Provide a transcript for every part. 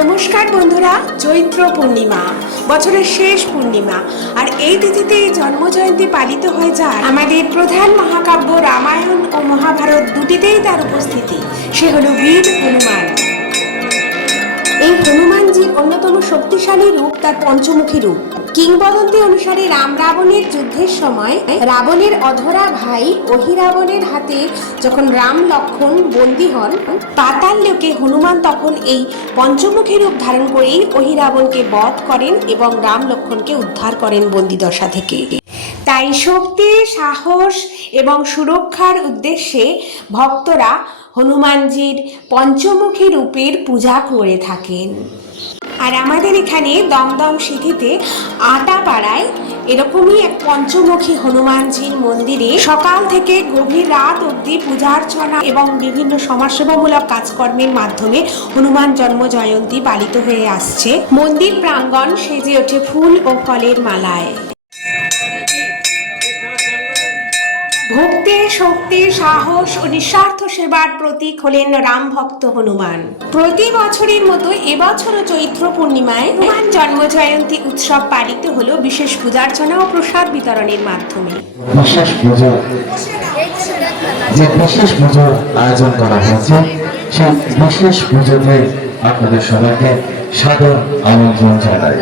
নমস্কার বন্ধুরা, চৈত্র পূর্ণিমা বছরের শেষ পূর্ণিমা, আর এই তিথিতেই জন্মজয়ন্তী পালিত হয়ে যায় আমাদের প্রধান মহাকাব্য রামায়ণ ও মহাভারত দুটিতেই তার উপস্থিতি। সে হলো বীর হনুমান। এই হনুমানজির অন্যতম শক্তিশালী রূপ তার পঞ্চমুখী রূপ। কিংবদন্তি অনুসারে রাম রাবণের যুদ্ধের সময় রাবণের অধরা ভাই অহিরাবণের হাতে যখন রাম লক্ষ্মণ বন্দী হন, পাতাল লোকে হনুমান তখন এই পঞ্চমুখী রূপ ধারণ করেই অহিরাবণকে বধ করেন এবং রাম লক্ষ্মণকে উদ্ধার করেন বন্দিদশা থেকে। তাই শক্তি, সাহস এবং সুরক্ষার উদ্দেশ্যে ভক্তরা হনুমানজির পঞ্চমুখী রূপের পূজা করে থাকেন। আর আমাদের এখানে দমদম সিটিতে আটাপাড়ায় এরকমই এক পঞ্চমুখী হনুমানজির মন্দিরে সকাল থেকে গভীর রাত অবধি পূজা অর্চনা এবং বিভিন্ন সমাজসেবামূলক কাজকর্মের মাধ্যমে হনুমান জন্ম জয়ন্তী পালিত হয়ে আসছে। মন্দির প্রাঙ্গণ সেজে ওঠে ফুল ও ফলের মালায়। ভক্তি, শক্তি, সাহস ও নিঃস্বার্থ সেবার প্রতীক হলেন রাম ভক্ত হনুমান। প্রতি বছরের মতো এবছরও চৈত্র পূর্ণিমায় হনুমান জন্ম জয়ন্তী উৎসব পালিত হলো বিশেষ পূজার্চনা ও প্রসাদ বিতরণের মাধ্যমে। বিশেষ পুজোর আয়োজন করা হয়েছে, সেই বিশেষ পুজোতে আপনাদের সবাইকে সাদর আমন্ত্রণ জানাই।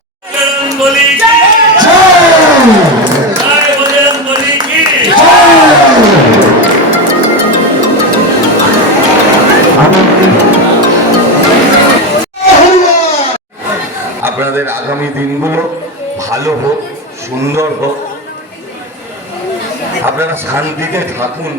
আপনাদের আগামী দিনগুলো ভালো হোক, সুন্দর হোক, আপনারা শান্তিতে থাকুন।